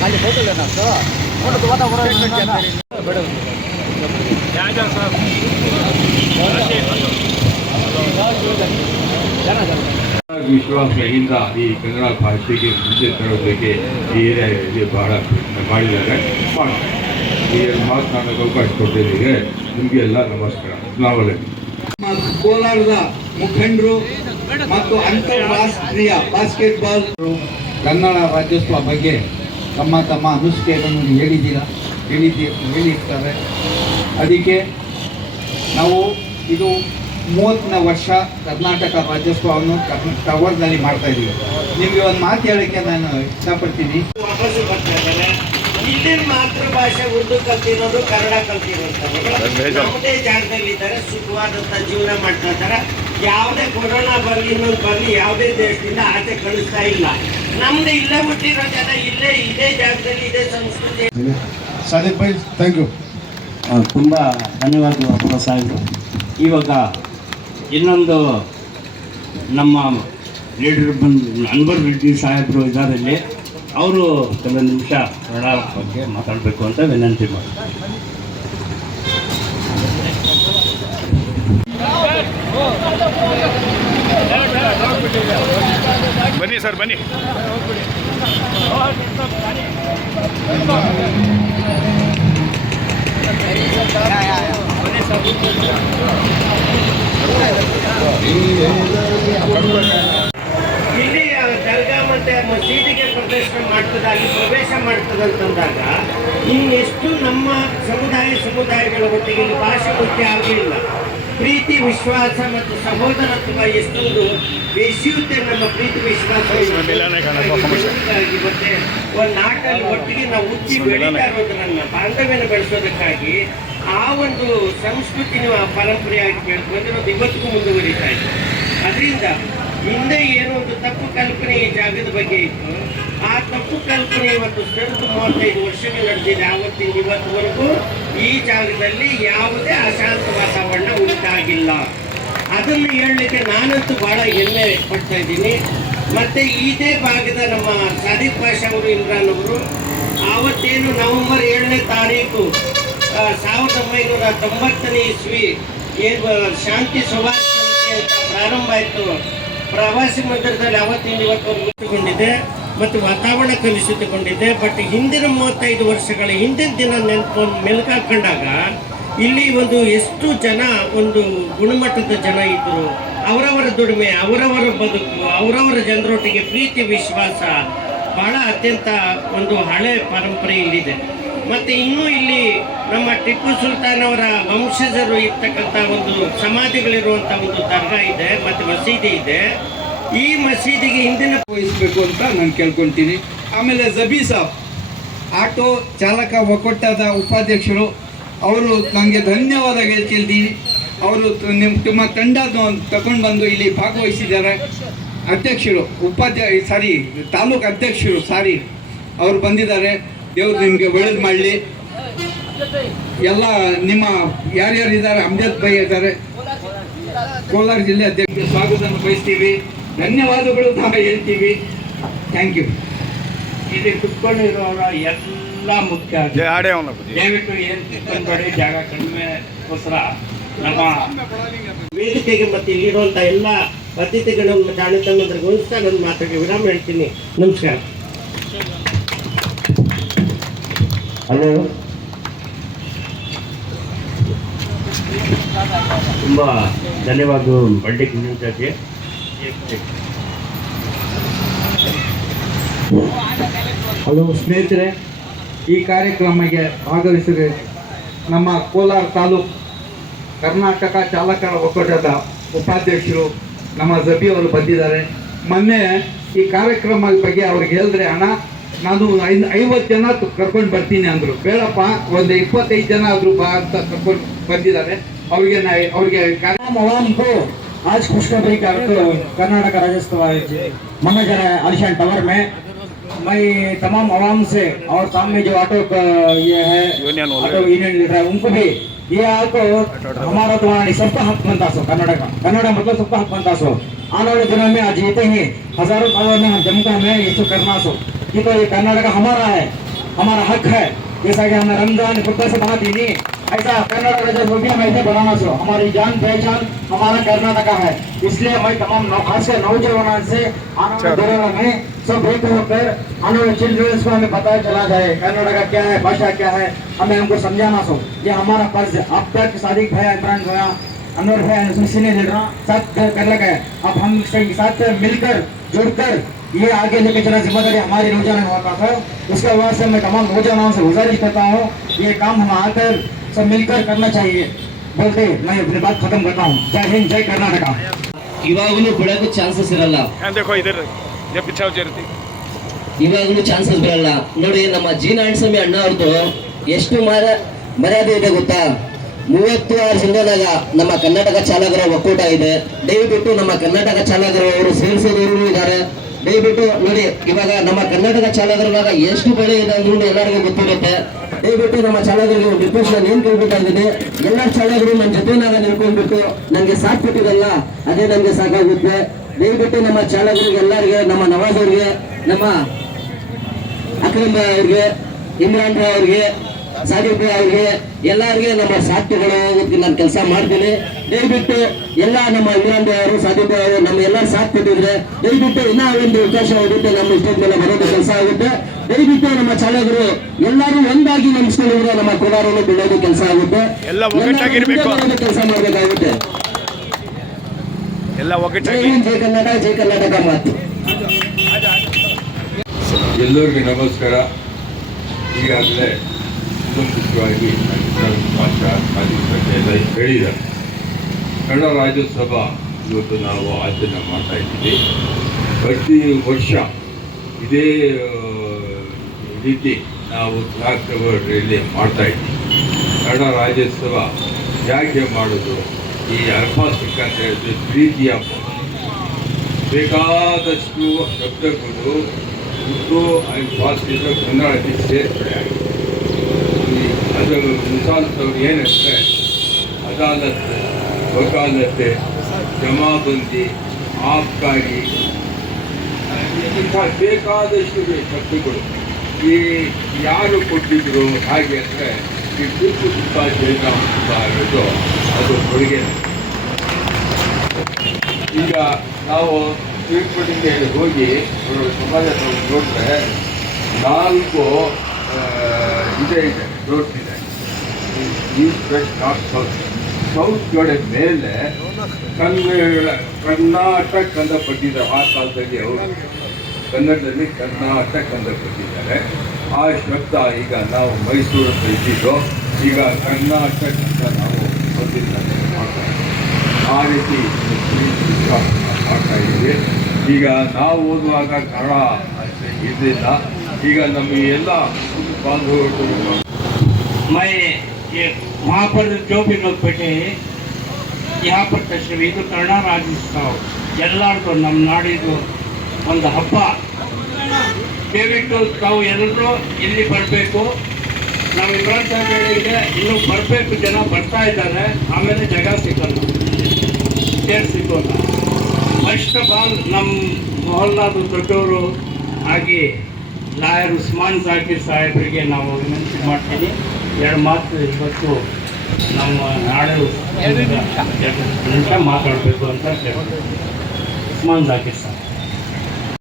खाली फोटो लेना sir photo तो बता ವಿಶ್ವಾಸದಿಂದ ಈ ಕನ್ನಡ ಭಾಷೆಗೆ ಮುಂದೆ ತರೋದಕ್ಕೆ ಈ ಏರಿಯಾದಲ್ಲಿ ಬಹಳ ಮಾಡಿದ್ದಾರೆ. ಮಾತನಾಡೋಕೆ ಅವಕಾಶ ಕೊಟ್ಟಿದ್ದೀವಿ. ನಿಮಗೆಲ್ಲ ನಮಸ್ಕಾರ. ಕೋಲಾರದ ಮುಖಂಡರು ಮತ್ತು ಅಂತಾರಾಷ್ಟ್ರೀಯ ಬಾಸ್ಕೆಟ್ಬಾಲ್ ಕನ್ನಡ ರಾಜ್ಯೋತ್ಸವ ಬಗ್ಗೆ ತಮ್ಮ ಅನಿಸಿಕೆಗಳನ್ನು ಹೇಳಿರ್ತಾರೆ. ಅದಕ್ಕೆ ನಾವು ಇದು 30ನೇ ವರ್ಷ ಕರ್ನಾಟಕ ರಾಜ್ಯೋತ್ಸವವನ್ನು ಟವರ್ನಲ್ಲಿ ಮಾಡ್ತಾ ಇದ್ದೀವಿ. ನಿಮಗೆ ಒಂದು ಮಾತು ಹೇಳೋಕ್ಕೆ ನಾನು ಇಷ್ಟಪಡ್ತೀನಿ. ವಾಪಸ್ಸು ಬರ್ತಾ ಇದ್ದಾರೆ. ಇಲ್ಲಿನ ಮಾತೃಭಾಷೆ ಉರ್ದು ಕಲ್ತಿರೋರು, ಕನ್ನಡ ಕಲ್ತಿರೋರು ಯಾವುದೇ ಜಾಗದಲ್ಲಿದ್ದಾರೆ, ಸುಖವಾದಂಥ ಜೀವನ ಮಾಡ್ತಾ ಇದ್ದಾರೆ. ಯಾವುದೇ ಕೊರೋನಾ ಬರಲಿ ಇನ್ನೊಂದು ಬರಲಿ ಯಾವುದೇ ದೇಶದಿಂದ ಆಚೆ ಕಳಿಸ್ತಾ ಇಲ್ಲ. ನಮ್ದು ಇಲ್ಲೇ ಹುಟ್ಟಿರೋ ಜನ ಇದೇ ಜಾಗದಲ್ಲಿ ಇದೇ ಸಂಸ್ಕೃತಿ. Sadiq bhai thank you. ತುಂಬ ಧನ್ಯವಾದಗಳು ಸಾಹೇಬರು. ಇವಾಗ ಇನ್ನೊಂದು ನಮ್ಮ ಲೀಡರ್ ಅನ್ವರ್ ರೆಡ್ಡಿ ಸಾಹೇಬರು ಇದಾರಲ್ಲಿ ಅವರು ಕೆಲವು ನಿಮಿಷ ಕನ್ನಡ ಬಗ್ಗೆ ಮಾತಾಡಬೇಕು ಅಂತ ವಿನಂತಿ ಮಾಡಿ. ಬನ್ನಿ ಸರ್ ಬನ್ನಿ. ಇಲ್ಲಿ ದರ್ಗಾ ಮತ್ತೆ ಮಸೀದಿಗೆ ಪ್ರವೇಶ ಮಾಡ್ತದಂತಂದಾಗ ಇನ್ನೆಷ್ಟು ನಮ್ಮ ಸಮುದಾಯಗಳ ಒಟ್ಟಿಗೆ ಇಲ್ಲಿ ಭಾಷೆ ಮುಖ್ಯ ಆಗಲಿಲ್ಲ. ಪ್ರೀತಿ ವಿಶ್ವಾಸ ಮತ್ತು ಸಹೋದರತ್ವ ಎಷ್ಟೊಂದು ಬೆಸೆಯುತ್ತೆ. ನಮ್ಮ ಪ್ರೀತಿ ವಿಶ್ವಾಸ ಮತ್ತೆ ಒಂದು ನಾಟಲ್ಲಿ ಒಟ್ಟಿಗೆ ನಾವು ಹುಟ್ಟಿ ಬೆಳೀತಾ ಇರೋದನ್ನ ಬಾಂಧವ್ಯನ ಬೆಳೆಸೋದಕ್ಕಾಗಿ ಆ ಒಂದು ಸಂಸ್ಕೃತಿ ಪರಂಪರೆಯಾಗಿ ಬೆಳೆದು ಬಂದಿರೋದು ಇವತ್ತಿಗೂ ಮುಂದುವರಿತಾ ಇದೆ. ಅದರಿಂದ ಹಿಂದೆ ಏನೋ ಒಂದು ತಪ್ಪು ಕಲ್ಪನೆ ಈ ಜಾಗದ ಬಗ್ಗೆ ಇತ್ತು. ಆ ತಪ್ಪು ಕಲ್ಪನೆ ಇವತ್ತು ಸರಿದು 35 ವರ್ಷಗಳು ನಡೆದಿದೆ. ಆವತ್ತಿನ ಇವತ್ತುವರೆಗೂ ಈ ಜಾಗದಲ್ಲಿ ಯಾವುದೇ ಅಶಾಂತ ವಾತಾವರಣ ಉಂಟಾಗಿಲ್ಲ. ಅದನ್ನು ಹೇಳಲಿಕ್ಕೆ ನಾನಂತೂ ಬಹಳ ಹೆಮ್ಮೆ ಪಡ್ತಾ ಇದ್ದೀನಿ. ಮತ್ತು ಇದೇ ಭಾಗದ ನಮ್ಮ ಸಾದಿಕ್ ಪಾಷಾ ಅವರು, ಇಮ್ರಾನ್ ಅವರು ಆವತ್ತೇನು ನವೆಂಬರ್ 7ನೇ ತಾರೀಕು 1990ನೇ ಇಸ್ವಿ ಏನು ಶಾಂತಿ ಸೌಹಾರ್ದ ಸಮಿತಿ ಅಂತ ಪ್ರಾರಂಭ ಆಯಿತು. ಪ್ರವಾಸಿ ಮಂದಿರದಲ್ಲಿ ಅವತ್ತಿಂದ ಇವತ್ತವರೆಗೂ ಉಳಿದುಕೊಂಡಿದೆ ಮತ್ತು ವಾತಾವರಣ ಕಲುಷಿತಗೊಂಡಿದೆ. ಬಟ್ ಹಿಂದಿನ 35 ವರ್ಷಗಳ ಹಿಂದಿನ ದಿನ ಮೆಲುಕಾಕೊಂಡಾಗ ಇಲ್ಲಿ ಒಂದು ಎಷ್ಟು ಜನ ಒಂದು ಗುಣಮಟ್ಟದ ಜನ ಇದ್ದರು. ಅವರವರ ದುಡಿಮೆ, ಅವರವರ ಬದುಕು, ಅವರವರ ಜನರೊಟ್ಟಿಗೆ ಪ್ರೀತಿ ವಿಶ್ವಾಸ ಬಹಳ ಅತ್ಯಂತ ಒಂದು ಹಳೆ ಪರಂಪರೆ ಇಲ್ಲಿದೆ. ಮತ್ತು ಇನ್ನೂ ಇಲ್ಲಿ ನಮ್ಮ ಟಿಪ್ಪು ಸುಲ್ತಾನ್ ಅವರ ವಂಶಜರು ಇರ್ತಕ್ಕಂಥ ಒಂದು ಸಮಾಧಿಗಳಿರುವಂಥ ಒಂದು ದರ್ಗಾ ಇದೆ ಮತ್ತು ಮಸೀದಿ ಇದೆ. ಈ ಮಸೀದಿಗೆ ಹಿಂದಿನ ವಹಿಸಬೇಕು ಅಂತ ನಾನು ಕೇಳ್ಕೊಳ್ತೀನಿ. ಆಮೇಲೆ ಜಬಿ ಸಾಬ್ ಆಟೋ ಚಾಲಕ ಒಕ್ಕೂಟದ ಉಪಾಧ್ಯಕ್ಷರು, ಅವರು ನನಗೆ ಧನ್ಯವಾದ ಹೇಳ್ತಿದ್ದೀನಿ. ಅವರು ನಿಮ್ಮ ತಂಡ ತಗೊಂಡು ಬಂದು ಇಲ್ಲಿ ಭಾಗವಹಿಸಿದ್ದಾರೆ. ಅಧ್ಯಕ್ಷರು ತಾಲೂಕು ಅಧ್ಯಕ್ಷರು ಅವರು ಬಂದಿದ್ದಾರೆ. ದೇವರು ನಿಮಗೆ ಒಳ್ಳೇದು ಮಾಡಲಿ. ಎಲ್ಲ ನಿಮ್ಮ ಯಾರ್ಯಾರು ಇದ್ದಾರೆ, ಅಮ್ಜದ್ ಭಾಯ್ ಇದ್ದಾರೆ, ಕೋಲಾರ ಜಿಲ್ಲೆ ಅಧ್ಯಕ್ಷ ಸ್ವಾಗತವನ್ನು ಬಯಸ್ತೀವಿ. ಧನ್ಯವಾದಗಳು ಸಹ ಹೇಳ್ತೀವಿ. Thank you. ಇಲ್ಲಿ ಕುತ್ಕೊಂಡಿರೋರ ಎಲ್ಲ ಮುಖ್ಯ ದಯವಿಟ್ಟು ಏನು ಕುತ್ಕೊಂಡ್ಬೇಡಿ, ಜಾಗ ಕಡಿಮೆಗೋಸ್ಕರ ನಮ್ಮ ವೇದಿಕೆಗೆ ಮತ್ತು ಇಲ್ಲಿರುವಂಥ ಎಲ್ಲ ಅತಿಥಿಗಳನ್ನು ಜಾಣಿತನ್ನೋದ್ರಿಗೋಸ್ಕರ ನನ್ನ ಮಾತಿಗೆ ವಿರಾಮ ಹೇಳ್ತೀನಿ. ನಮಸ್ಕಾರ. ಹಲೋ, ತುಂಬ ಧನ್ಯವಾದ ಬಡ್ಡಿ ಕಮ್ಯುನಿಟಿಗೆ. ಹಲೋ ಸ್ನೇಹಿತರೆ, ಈ ಕಾರ್ಯಕ್ರಮಕ್ಕೆ ಭಾಗವಹಿಸಿದ ನಮ್ಮ ಕೋಲಾರ ತಾಲೂಕು ಕರ್ನಾಟಕ ಚಾಲಕರ ಒಕ್ಕೂಟದ ಉಪಾಧ್ಯಕ್ಷರು ನಮ್ಮ ಜಬಿ ಅವರು ಬಂದಿದ್ದಾರೆ. ಮೊನ್ನೆ ಈ ಕಾರ್ಯಕ್ರಮದ ಬಗ್ಗೆ ಅವ್ರಿಗೆ ಹೇಳಿದ್ರೆ, ಅಣ್ಣ ನಾನು 50 ಜನ ಕರ್ಕೊಂಡು ಬರ್ತೀನಿ ಅಂದರು. ಬೇಡಪ್ಪ, ಒಂದು 25 ಜನ ಆದರೂ ಬಾ ಅಂತ ಕರ್ಕೊಂಡು ಬಂದಿದ್ದಾರೆ. ಅವ್ರಿಗೆ आज खुशखबरी का कर्नाटक राज्योत्सव मनाया जा रहा है आलिशान टावर में। मैं तमाम आवाम से और सामने जो ऑटो ये है ऑटो यूनियन लीडर है, उनको भी ये आपको हमारा तुम्हारा सबका हक बनता सो, कन्नड़ मतलब सबका हक बनता सो। आने वाले दिनों में आज जीते ही हजारों तादाद में हम जनता में इसको करना सो कि तो ये कर्नाटक हमारा है, हमारा हक है। जैसा कि हमने रमजान खुद से बना दी नहीं, ऐसा कर्नाटक राज्य को भी हम ऐसे बनाना सो। हमारी जान पहचान हमारा कर्नाटक है, इसलिए मैं तमाम खासकर नौजवान से आने वाले दिनों में सब एक होकर आने वाले चिल्ड्रंस को हमें पता चला जाए कर्नाटक क्या है, भाषा क्या है, हमें हमको समझाना सो। ये हमारा फर्ज है। अब तक सादिक भाई, इमरान भाई, अनवर भाई, सीनियर लीडर साथ कर लगा है। अब हम इसके साथ मिलकर जुड़कर ये आगे लेके चला जिम्मेदारी हमारी नौजवान होता है। उसके बाद से मैं तमाम नौजवानों से गुजारिश करता हूँ, ये काम हम आकर सब मिलकर करना चाहिए बोलते मैं अपनी बात खत्म करता हूँ। जय हिंद, जय कर्नाटक। ಇವಾಗಲೂ ಬಿಡೋಕೆ ಚಾನ್ಸಸ್ ಇರಲ್ಲ, देखो इधर ये पीछे हो जाती ಇವಾಗಲೂ ಚಾನ್ಸಸ್ ಬರಲ್ಲ ನೋಡಿ. ನಮ್ಮ ಜಿ ನಾರಾಯಣಸ್ವಾಮಿ ಅಣ್ಣ ಅವ್ರದ್ದು ಎಷ್ಟು ಮರ್ಯಾದೆ ಇದೆ ಗೊತ್ತಾ? 36 ಜಿಲ್ಲೆದಾಗ ನಮ್ಮ ಕರ್ನಾಟಕ ಚಾಲಕರ ಒಕ್ಕೂಟ ಇದೆ. ದಯವಿಟ್ಟು ನಮ್ಮ ಕರ್ನಾಟಕ ಚಾಲಕರು ಅವರು ಸೇರಿಸೋದವರು ಇದ್ದಾರೆ. ದಯವಿಟ್ಟು ನೋಡಿ, ಇವಾಗ ನಮ್ಮ ಕರ್ನಾಟಕ ಚಾಲಕರಾಗ ಎಷ್ಟು ಬೆಲೆ ಇದೆ ಅಂದ್ರೂ ಎಲ್ಲರಿಗೂ ಗೊತ್ತಿರುತ್ತೆ. ದಯವಿಟ್ಟು ನಮ್ಮ ಚಾಲಕರಿಗೆ ಒಂದು ರಿಕ್ವೆಸ್ಟ್ ನಾನು ಏನ್ ಕೇಳ್ಬಿಡ್ತಾ ಇದ್ದೀನಿ, ಎಲ್ಲ ಚಾಲಕರು ನನ್ನ ಜೊತೆನಾಗ ನಿಲ್ಕೊಂಡ್ಬಿಟ್ಟು ನನಗೆ ಸಾಥ್ ಕೊಟ್ಟಿದ್ದಲ್ಲ, ಅದೇ ನನಗೆ ಸಾಕಾಗುತ್ತೆ. ದಯವಿಟ್ಟು ನಮ್ಮ ಚಾಲಕರಿಗೆ ಎಲ್ಲರಿಗೆ, ನಮ್ಮ ನವಾಜ್ ಅವ್ರಿಗೆ, ನಮ್ಮ ಅಕ್ರಮ್ ಭಾಯ್ ಅವ್ರಿಗೆ, ಇಮ್ರಾನ್ ಭಾಯ್ ಅವ್ರಿಗೆ, ಸಾದಿಕ್ ಭಾಯ್ ಅವ್ರಿಗೆ, ಎಲ್ಲರಿಗೆ ನಮ್ಮ ಸಾಥ್ ತಗೊಳ್ಳೋದಕ್ಕೆ ನಾನು ಕೆಲಸ ಮಾಡ್ತೀನಿ. ದಯವಿಟ್ಟು ಎಲ್ಲ ನಮ್ಮ ಇಮ್ರಾನ್ ಭಾಯ್ ಅವರು, ಸಾದಿಕ್ ಭಾಯ್ ಅವರು ನಮ್ಮ ಎಲ್ಲ ಸಾಥ್ ಕೊಟ್ಟಿದ್ರೆ ದಯವಿಟ್ಟು ಇನ್ನೂ ಒಂದು ಅವಕಾಶ ಆಗುತ್ತೆ, ನಮ್ಮ ಸ್ಟೇಟ್ ಮೇಲೆ ಬರೋದು ಕೆಲಸ ಆಗುತ್ತೆ. ದಯವಿಟ್ಟು ನಮ್ಮ ಚಾಲಕರು ಎಲ್ಲರೂ ಒಂದಾಗಿ ನಂಬಿಸ್ಕೊಂಡಿದ್ರೆ ನಮ್ಮ ಕೋಲಾರನ್ನು ಬಿಡೋದು ಕೆಲಸ ಆಗುತ್ತೆ, ಎಲ್ಲ ಒಗ್ಗಟ್ಟಾಗಿರ್ಬೇಕು, ಕೆಲಸ ಮಾಡಬೇಕಾಗುತ್ತೆ. ಎಲ್ಲ ಜೈ ಒಗ್ಗಟ್ಟಾಗಿ. ಹಿಂದ್, ಜೈ ಕರ್ನಾಟಕ, ಜೈ ಕರ್ನಾಟಕ ಮಾತು. ಎಲ್ಲರಿಗೂ ನಮಸ್ಕಾರ. ಈಗಾಗಲೇ ಮುಂಚಿತವಾಗಿ ಎಲ್ಲ ಹೇಳಿದ್ದಾರೆ. ಕನ್ನಡ ರಾಜ್ಯೋತ್ಸವ ಇವತ್ತು ನಾವು ಆಚರಣೆ ಮಾಡ್ತಾ ಇದ್ದೀವಿ. ಪ್ರತಿ ವರ್ಷ ಇದೇ ರೀತಿ ನಾವು ಫ್ಲಾಗ್ ಕವರ್ಲಿ ಮಾಡ್ತಾ ಇದ್ದೀವಿ. ಕನ್ನಡ ರಾಜ್ಯೋತ್ಸವ ಯಾಕೆ ಮಾಡೋದು? ಈ ಅಲ್ಪಾಸಿಕ ಅಂತ ಹೇಳಿದ್ರೆ ಪ್ರೀತಿಯ ಬೇಕಾದಷ್ಟು ಶಬ್ದಗಳು ಉರ್ದು ಆ್ಯಂಡ್ ಫಾಸ್ಟಿಂದ ಕನ್ನಡಕ್ಕೆ ಸೇರ್ಪಡೆ ಆಗಿದೆ. ಅದರ ಮಿಸಾಲ್ತವ್ರು ಏನಂದರೆ ಅದಾಲತ್, ವಕಾಲತ್, ಜಮಾಬಂದಿ, ಆಬ್ಕಾರಿ, ಇಂಥ ಬೇಕಾದಷ್ಟು ಶಬ್ದಗಳು ಈ ಯಾರು ಕೊಟ್ಟಿದ್ರು. ಹಾಗೆ ಅಂದರೆ ಈ ಟಿಪ್ಪು ಸುಲ್ತಾನ್ ಜಯರಾಮ್ ಆಗಿದ್ದು ಅದು ಕೊಡುಗೆ. ಈಗ ನಾವು ತಿರುಪತಿಗೆ ಹೋಗಿ ಸಮಾಜ ನೋಡಿದ್ರೆ 4 ಇದೆ ರೋಡ್ಸ್ ಇದೆ. East, west, north, south. South ಕಡೆ ಮೇಲೆ ಕರ್ನಾಟಕ ಅಂತ ಪಟ್ಟಿದ್ದಾರೆ. ಆ ಕಾಲದಲ್ಲಿ ಅವರು ಕನ್ನಡದಲ್ಲಿ ಕರ್ನಾಟಕ ಅಂತ ಪಟ್ಟಿದ್ದಾರೆ. ಆ ಶಬ್ದ ಈಗ ನಾವು ಮೈಸೂರಲ್ಲಿ ಇದ್ದಿದ್ದು, ಈಗ ಕರ್ನಾಟಕ ಅಂತ ನಾವು ಮಾಡ್ತಾ ಇದ್ದೀವಿ. ಆ ರೀತಿ ಮಾಡ್ತಾ ಇದ್ದೀವಿ. ಈಗ ನಾವು ಓದುವಾಗ ಕನ್ನಡ ಇರಲಿಲ್ಲ. ಈಗ ನಮಗೆ ಎಲ್ಲ ಬಾಂಧವರು मैं ये वहाँ पर जो भी लोग बैठे हैं यहाँ पर तशरीफ, ಇದು ಕನ್ನಡ ರಾಜ್ಯೋತ್ಸವ ಎಲ್ಲರದು ನಮ್ಮ ನಾಡಿದು ಒಂದು ಹಬ್ಬ. ದಯವಿಟ್ಟು ತಾವು ಎಲ್ಲರೂ ಇಲ್ಲಿ ಬರಬೇಕು. ನಾವು ಇಮ್ರಾನ್ ಸಾಹೇಬ್ ಹೇಳಿದ್ರೆ ಇನ್ನೂ ಬರಬೇಕು, ಜನ ಬರ್ತಾ ಇದ್ದಾರೆ. ಆಮೇಲೆ ಜಾಗ ಸಿಗೋಲ್ಲ, ಚೇರ್ ಸಿಗೋಲ್ಲ. ಫಸ್ಟ್ ಆಫ್ ಆಲ್ ನಮ್ಮ ಮೊಹಲ್ಲಾದ ದೊಡ್ಡವರು ಆಗಿ ಲಾಯರ್ ಉಸ್ಮಾನ್ ಜಾಕೀರ್ ಸಾಹೇಬರಿಗೆ ನಾವು ವಿನಂತಿ ಮಾಡ್ತೀನಿ, 2 ಮಾತು ಇವತ್ತು ನಮ್ಮ ನಾಡು 2 ನಿಮಿಷ ಮಾತಾಡಬೇಕು ಅಂತ ಕೇಳ್ತೀವಿ. ಉಸ್ಮಾನ್ ಜಾಕೀರ್ ಸಾಹೇಬ್.